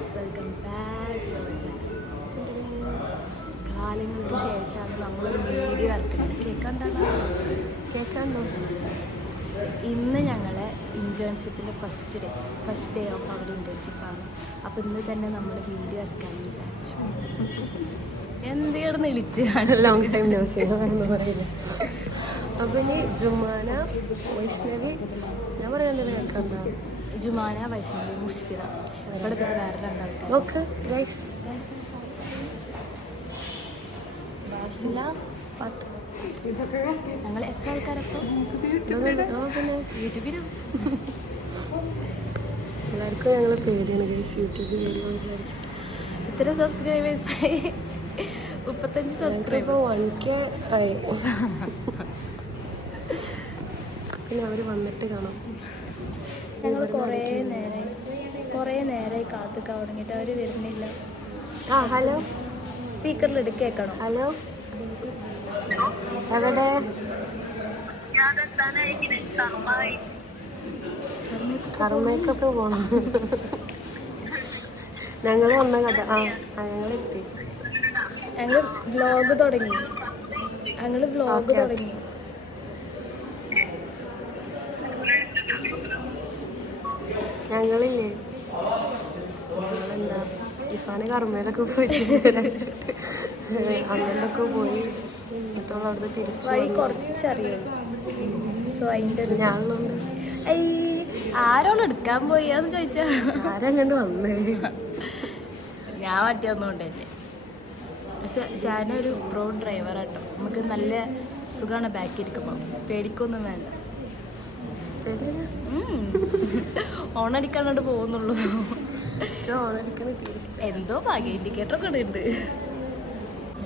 Guys, welcome back to our channel. കാലങ്ങൾക്ക് ശേഷമാണ് നമ്മൾ വീഡിയോ ഇറക്കുന്നത്. കേൾക്കാണ്ടോ? ഇന്ന് ഞങ്ങളെ ഇൻറ്റേൺഷിപ്പിൻ്റെ ഫസ്റ്റ് ഡേ ഓഫ് അവർ ഇൻറ്റേൺഷിപ്പാണ്. അപ്പോൾ ഇന്ന് തന്നെ നമ്മൾ വീഡിയോ ഇറക്കാമെന്ന് വിചാരിച്ചു. എന്തെങ്കിലും വിളിച്ചാണ് ലോങ് ടൈം നോസിയെന്ന് പറയില്ല. അപ്പം ഇനി ജുമാന, വൈഷ്ണവി, ഞാൻ പറയുന്നതിൽ കേൾക്കണ്ട. ജുമാന, വൈഷ്ണവി, മുസ്ഫിറ, ഇവിടെ വേറെ രണ്ടാൾക്കാർ. നോക്ക് ഗൈസ്, പാട്ട് ഞങ്ങൾ എത്ര ആൾക്കാരപ്പോൾ പിന്നെ യൂട്യൂബിലും എല്ലാവർക്കും ഞങ്ങൾ പേടിയാണ് ഗൈസ് യൂട്യൂബിൽ വീഡിയോ വിചാരിച്ചു. ഇത്ര സബ്സ്ക്രൈബേഴ്സായി 35 സബ്സ്ക്രൈബർ 1K ആയി. പിന്നെ അവർ വന്നിട്ട് കാണാം. ഞങ്ങൾ കുറേ നേരമായി കാത്തുക്കാൻ തുടങ്ങിയിട്ട് അവർ വരുന്നില്ല. ഹലോ, സ്പീക്കറിൽ കേൾക്കണം. ഹലോ, എവിടെ? കർമ്മയ്ക്കൊക്കെ പോണം. ഞങ്ങൾ വന്ന കഥ. ഞങ്ങളെത്തി. ഞങ്ങൾ വ്ലോഗ് തുടങ്ങി. ഞങ്ങളില്ലേ, ഞങ്ങളെന്താ സിഫാന് കർമ്മയിലൊക്കെ പോയിട്ട് അങ്ങോട്ടൊക്കെ പോയി. എന്നിട്ടുള്ള അവിടുന്ന് തിരിച്ചു വഴി കുറച്ചറിയുള്ളൂ. സോ അതിൻ്റെ ഞാനുണ്ട്. ആരോളം എടുക്കാൻ പോയാന്ന് ചോദിച്ചാ ആരങ്ങോട്ട് വന്നേ? ഞാൻ മറ്റൊന്നുകൊണ്ടല്ലേ. പക്ഷെ ഞാനൊരു പ്രോ ഡ്രൈവറാട്ടോ. നമുക്ക് നല്ല സുഖമാണ് ബാക്കിൽ ഇരിക്കുമ്പോൾ. പേടിക്കൊന്നും വേണ്ട. ഓണടിക്കാണ്ട് പോകുന്നുള്ളൂ. ഓണടിക്കണ എന്തോ ഭാഗ്യം, ഇൻഡിക്കേറ്ററൊക്കെ ഉണ്ട്.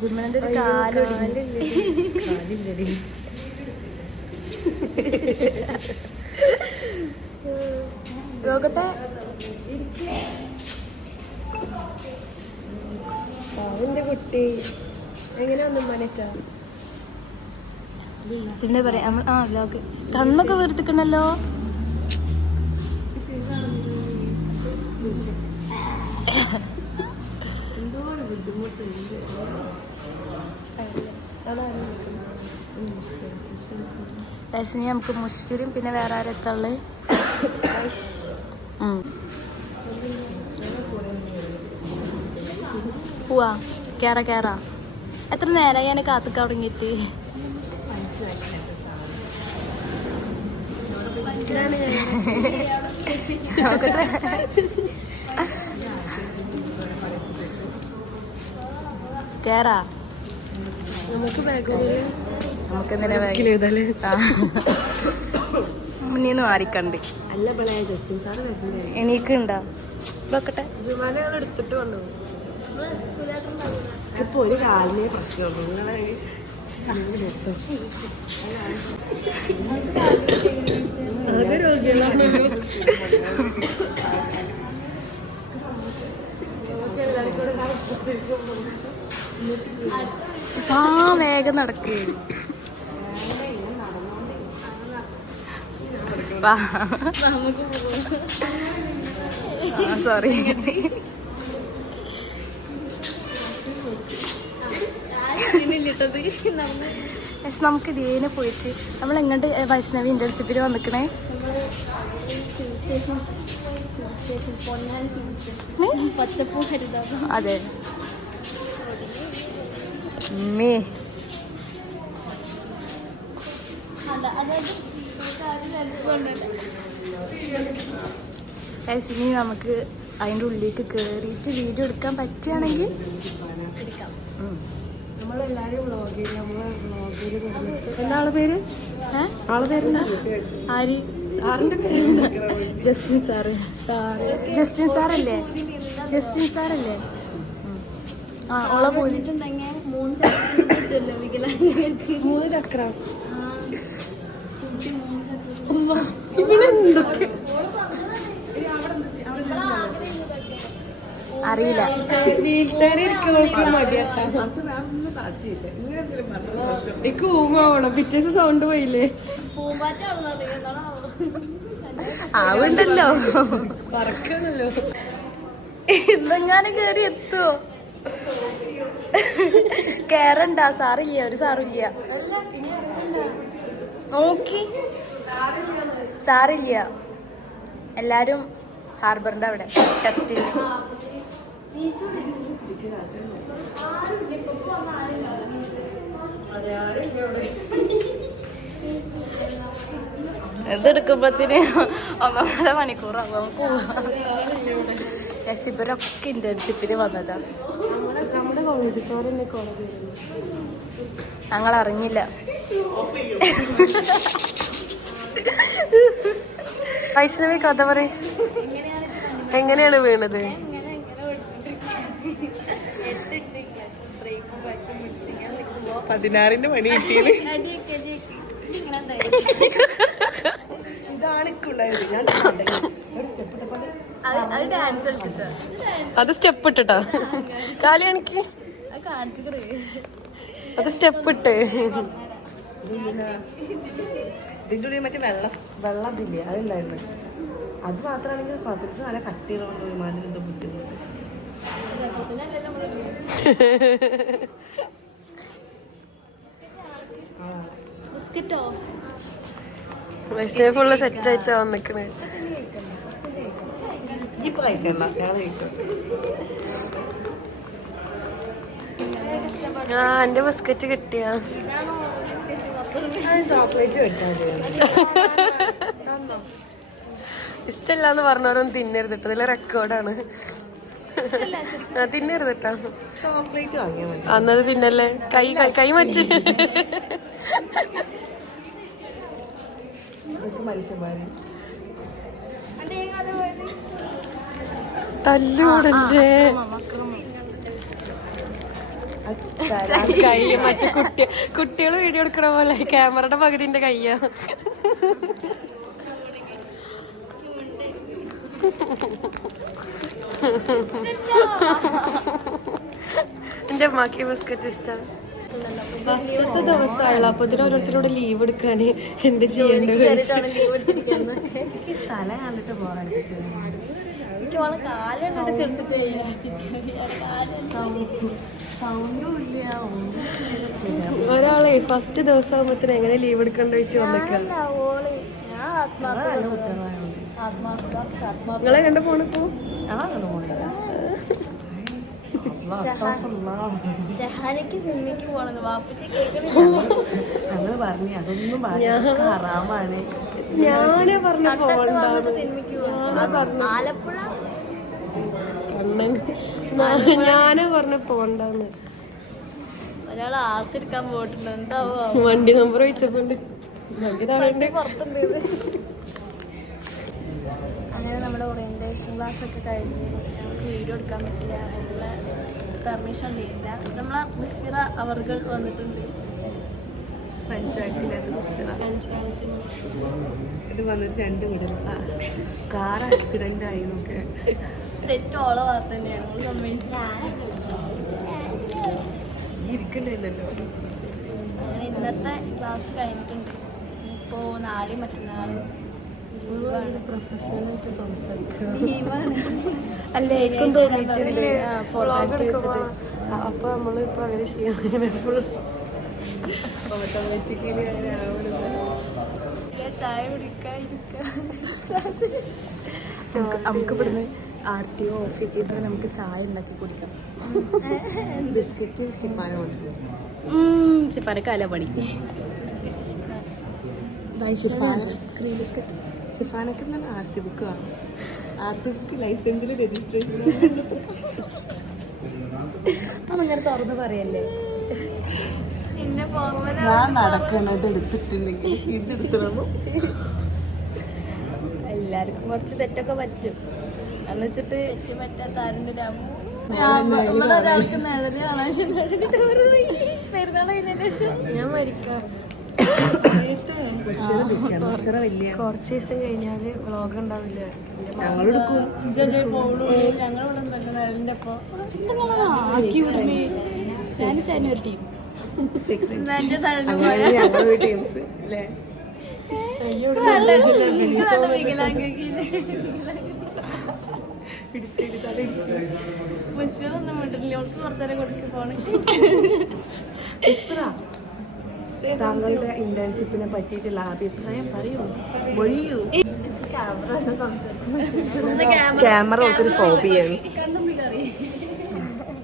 ജിമ്മന്റെ ഒരു കാലില്ലടി. ലോകത്തെ അവന്റെ കുട്ടി എങ്ങനെ ഒന്നും മനറ്റാ ജിമ്മനെ പറയാം. വ്ലോഗ് കണ്ണൊക്കെ വെറുത്തിക്കണല്ലോ. എന്തോ ഒരു ബുദ്ധിമുട്ടുണ്ട്. പേഴ്സണലി നമുക്ക് മുഷ്ഫിറും പിന്നെ വേറെ ആരെത്തുള്ളു. പോവാ, കേറാ. എത്ര നേരമായി ഞാൻ കാത്തുക്കാൻ തുടങ്ങിയിട്ട്? കേറാ. നമുക്കെന്തിനാ മുന്നീന്ന് മാറിക്കണ്ട്. അല്ല ബളയ ജസ്റ്റിൻ സാറ് എനിക്കുണ്ടോ നോക്കട്ടെ. ജുമാനെ ഞങ്ങൾ എടുത്തിട്ട് കൊണ്ടുപോകും. ഇപ്പൊ ഒരു കാലിനെ പ്രശ്നമുള്ളൂ. അത് രോഗികളാണ്. വേഗം നടക്കേ. സോറി. നമുക്ക് ഇതേനെ പോയിട്ട് നമ്മൾ എങ്ങോട്ട് വൈഷ്ണവി ഇന്റേൺഷിപ്പിൽ വന്നിക്കണേ? അതെ. ഇനി നമുക്ക് അതിൻ്റെ ഉള്ളിലേക്ക് കയറിയിട്ട് വീഡിയോ എടുക്കാൻ പറ്റുകയാണെങ്കിൽ എടുക്കാം. നമ്മളെല്ലാരും വ്ളോഗ് ചെയ്യും. നമ്മളെ വ്ളോഗ് ചെയ്ത് എന്താ ആളെ പേര്? ആളെ പേരെന്താ? ആര്? സാറിന്റെ പേര് ജസ്റ്റിൻ സാറ്. ജസ്റ്റിൻ സാറല്ലേ? ഓളെ പോയിട്ടുണ്ടെങ്കിൽ 3 ചക്രം. അറിയില്ല. പിറ്റേ സൗണ്ട് പോയില്ലേ? ആവുണ്ടല്ലോ. പറക്കണല്ലോ. ഇന്നെങ്ങാനും കേറി എത്തുവോ? കേറണ്ട, സാറില്ല, ഒരു സാറില്ല. നോക്കി സാറില്ല, എല്ലാരും ഹാർബറിന്റെ അവിടെ ടെസ്റ്റിന്. ഇതെടുക്കുമ്പത്തിന് 1.5 മണിക്കൂറാവും. ഇവരൊക്കെ ഇന്റേൺഷിപ്പിന് വന്നതാണ്. ഞങ്ങൾ അറിഞ്ഞില്ല. വൈഷ്ണവി കഥ പറയും, എങ്ങനെയാണ് വീണത്? പതിനാറിന്റെ പണി കിട്ടിയത് അത് സ്റ്റെപ്പ് ഇട്ടിട്ടാ കാലി എനിക്ക് അത് സ്റ്റെപ്പ് ഇട്ട്. ഇതിന്റെ ഉള്ളിൽ മറ്റേ വെള്ളത്തില്ലേ അതുണ്ടായിരുന്നു. അത് മാത്രമാണെങ്കിൽ കുഴപ്പമില്ല. നല്ല കട്ടിയുള്ളതുകൊണ്ട് ഒരുമാതിരി എന്തോ ബുദ്ധിമുട്ട്. പക്ഷേ ഫുള്ള് സെറ്റ് ആയിട്ടാ വന്നിക്കണേ. ഇപ്പൊ കഴിക്കണ്ട, ഞാൻ കഴിച്ചോ. എന്റെ ബിസ്ക്കറ്റ് കിട്ടിയ ചോക്ലേറ്റ് ഇഷ്ടല്ലാന്ന് പറഞ്ഞവരൊന്നും തിന്നരുത് കേട്ടോ, ഇതിലെ റെക്കോർഡാണ്. തിന്നരുത് കേട്ടോ. ചോക്ലേറ്റ് വാങ്ങിയാൽ മതി. അന്നത് തിന്നല്ലേ, കൈ മറ്റ് മനുഷ്യന്മാര് തല്ലൂടല്ലേ. കൈ മറ്റേ കുട്ടികൾ വീഡിയോ എടുക്കണ പോലെ ക്യാമറയുടെ പകുതിന്റെ കയ്യാ. എന്റെ അമ്മക്ക് ബിസ്ക്കറ്റ് ഇഷ്ടം. ഫസ്റ്റത്തെ ദിവസമായുള്ള അപ്പൊ ഇതിന് ഓരോരുത്തരോട് ലീവ് എടുക്കാന് എന്ത് ചെയ്യേണ്ടത്? സ്ഥലം കണ്ടിട്ട് പോകാൻ ഒരാളെ ഫസ്റ്റ് ദിവസം ആകുമ്പത്തിന് എങ്ങനെ ലീവ് എടുക്കണ്ട വെച്ച് വന്നേക്കാം. നിങ്ങളെ കണ്ട പോണിപ്പോ സിനിമയ്ക്ക് പോണെന്ന് വാപ്പച്ചി ഞങ്ങള് പറഞ്ഞു അതൊന്നും ഹറാമാണ്. ഞാനേ പറഞ്ഞ സിനിമയ്ക്ക് പോകണം. ആലപ്പുഴ ഞാനേ പറഞ്ഞ പോണ്ടെന്ന്. ഒരാൾ ആർട്സ് എടുക്കാൻ പോയിട്ടുണ്ട്. എന്താവോ വണ്ടി നമ്പർ ചോദിച്ചപ്പോണ്ട് വണ്ടി താഴെ പുറത്തുണ്ട്. അങ്ങനെ നമ്മുടെ ഓറിയന്റേഷൻ ക്ലാസ് ഒക്കെ കഴിഞ്ഞ് ഞങ്ങൾക്ക് വീഡിയോ എടുക്കാൻ പറ്റില്ല, അതിനുള്ള പെർമിഷൻ തരില്ല. നമ്മളെ മുസ്ഫിറ അവർകൾ വന്നിട്ടുണ്ട്. പഞ്ചായത്തിനകത്ത് പഞ്ചായത്ത് ഇത് വന്നിട്ട് 2 വീട് കാർ ആക്സിഡന്റ് ആയി നോക്കെ തെറ്റോള വാർത്ത തന്നെയാണ്. ഇരിക്കണ്ടല്ലോ. ഇന്നത്തെ ക്ലാസ് കഴിഞ്ഞിട്ടുണ്ട്. ഇപ്പോൾ നാളെയും മറ്റന്നാളും പ്രൊഫഷണലായിട്ട് സംസാരിക്കുക ലീവാണ്. അല്ലേ ഫോർമാലിറ്റി വെച്ചിട്ട്. അപ്പൊ നമ്മള് ഇപ്പൊ അങ്ങനെ ചെയ്യാൻ ഫുൾ ഓട്ടോമാറ്റിക്കലി ചായ കുടിക്കാൻ നമുക്ക് ഇവിടുന്ന് RTO ഓഫീസിൽ തന്നെ നമുക്ക് ചായ ഉണ്ടാക്കി കുടിക്കാം. ബിസ്ക്കറ്റ് ഷിഫാനുണ്ട്. ചിപ്പാനക്കാല പണി. ഷിഫാനൊക്കെ നല്ല RC ബുക്ക് വേണം. RC ബുക്ക് ലൈസൻസിൽ രജിസ്ട്രേഷൻ അതങ്ങനെ തുറന്ന് പറയല്ലേ. പിന്നെ ഞാൻ നടക്കണത് എടുത്തിട്ടുണ്ടെങ്കിൽ ഇതെടുത്തിടണം. എല്ലാവർക്കും കുറച്ച് തെറ്റൊക്കെ പറ്റും എന്ന് വെച്ചിട്ട് തെറ്റ് പറ്റാത്ത ആരുടെ ഒരാൾക്ക് നിഴല് കാണാൻ പെരുന്നാൾ കഴിഞ്ഞതിന് ശേഷം ഞാൻ മരിക്കാം. കുറച്ച് ദിവസം കഴിഞ്ഞാല് വ്ളോഗ് ഉണ്ടാവില്ല. ഞങ്ങളെടുക്കും. ഞങ്ങളിവിടെ നിഴലിന്റെ ഒപ്പം ഒരു ടീം എന്റെ തഴല് ഞങ്ങളൊരു ടീംസ് അല്ലേ? മുസ്ഫിറൊന്നും വിട്ടില്ല, അവൾക്ക് കുറച്ചേരം കൊടുക്ക് പോണേ. താങ്കളുടെ ഇന്റേൺഷിപ്പിനെ പറ്റിയിട്ടുള്ള അഭിപ്രായം പറയൂ, മൊഴിയൂ. ക്യാമറ ഒരു ഫോബിയാണ്.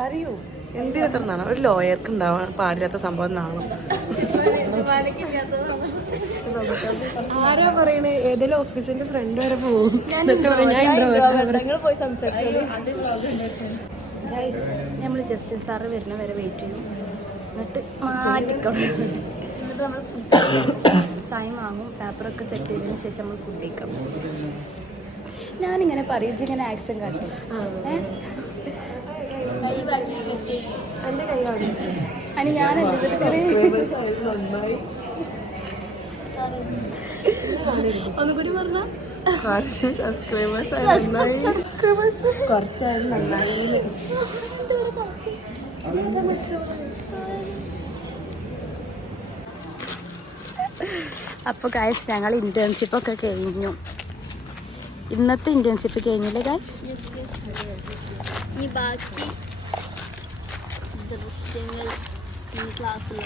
പറയൂ, എന്തിനെന്നാണ് ഒരു ലോയർക്ക് ഉണ്ടാവാൻ പാടില്ലാത്ത സംഭവം എന്നാണോ? ആരാ പറയണേ? ഏതെങ്കിലും ഓഫീസിന്റെ ഫ്രണ്ട് വരെ പോകും. പോയി സംസാരിക്കും. ഗൈസ്, നമ്മൾ ജസ്റ്റിസ് സാറ് വരുന്ന വരെ വെയിറ്റ് ചെയ്യും, എന്നിട്ട് മാറ്റിക്കണം. എന്നിട്ട് നമ്മൾ ഫുഡ് സൈൻ വാങ്ങും, പേപ്പറൊക്കെ സെറ്റ് ചെയ്തതിന് ശേഷം നമ്മൾ ഫുഡ് കഴിക്കാം. ഞാനിങ്ങനെ പറയും, ഇങ്ങനെ ആക്ഷൻ കണ്ടു. എന്റെ കൈ കാണിച്ചു. അതിന് ഞാനല്ലേ ഒന്നുകൂടി പറഞ്ഞ കുറച്ചായാലും നന്നായി. അപ്പോൾ ഗൈസ്, ഞങ്ങൾ ഇന്റേൺഷിപ്പൊക്കെ കഴിഞ്ഞു. ഇന്നത്തെ ഇന്റേൺഷിപ്പ് കഴിഞ്ഞില്ലേ ഗൈസ്? ഇനി ബാക്കി ദൃശ്യങ്ങൾ ക്ലാസ്സിൽ